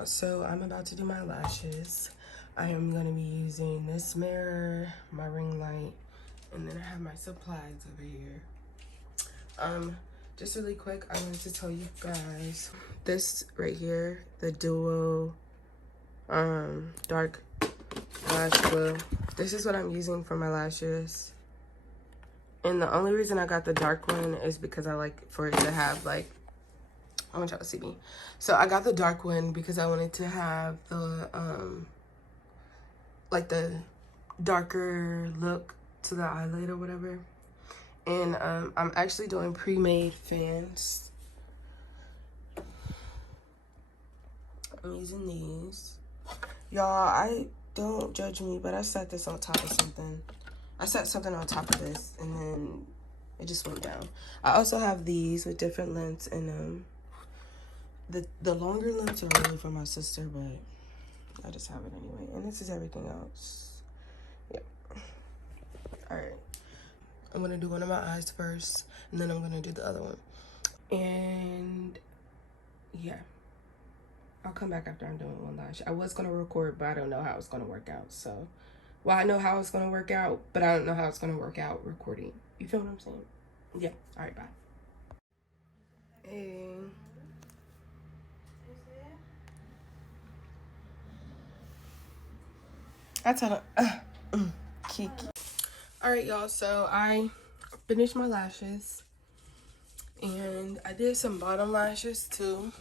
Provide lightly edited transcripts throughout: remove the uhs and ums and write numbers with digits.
y'all, so I'm about to do my lashes. I am going to be using this mirror, my ring light, and then I have my supplies over here. Just really quick, I wanted to tell you guys this right here, the duo dark lash glue. This is what I'm using for my lashes. And the only reason I got the dark one is because I like for it to have like, I want y'all to see me. So I got the dark one because I wanted to have the like the darker look to the eyelid or whatever. And I'm actually doing pre-made fans. I'm using these. Y'all, I don't judge me, but I set this on top of something. I set something on top of this and then it just went down. I also have these with different lengths, and the longer lengths are really for my sister, but I just have it anyway. And this is everything else. Yep. All right. I'm gonna do one of my eyes first, and then I'm gonna do the other one. And yeah, I'll come back after I'm doing one lash. I was gonna record, but I don't know how it's gonna work out. So, well, I know how it's gonna work out, but I don't know how it's gonna work out recording. You feel what I'm saying? Yeah. All right. Bye. Hey. I tell her, Kiki. All right, y'all. So I finished my lashes, and I did some bottom lashes too.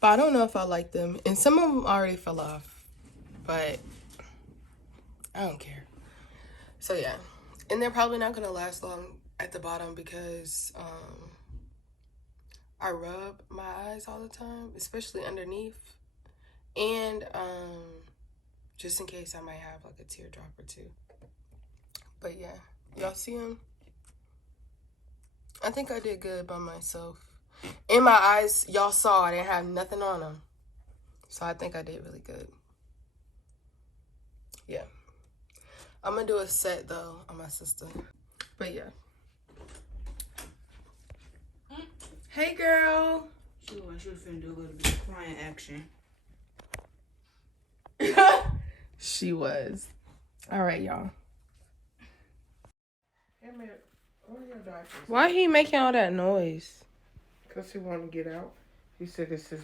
But I don't know if I like them, and some of them already fell off, but I don't care. So yeah, and they're probably not gonna last long at the bottom because I rub my eyes all the time, especially underneath, and just in case I might have like a teardrop or two. But yeah, y'all see them? I think I did good by myself. In my eyes, y'all saw I didn't have nothing on them. So I think I did really good. Yeah. I'm going to do a set, though, on my sister. But yeah. Hey, girl. She was finna do a little bit of crying action. She was. All right, y'all. Why he making all that noise? Because he wanted to get out. He said it's his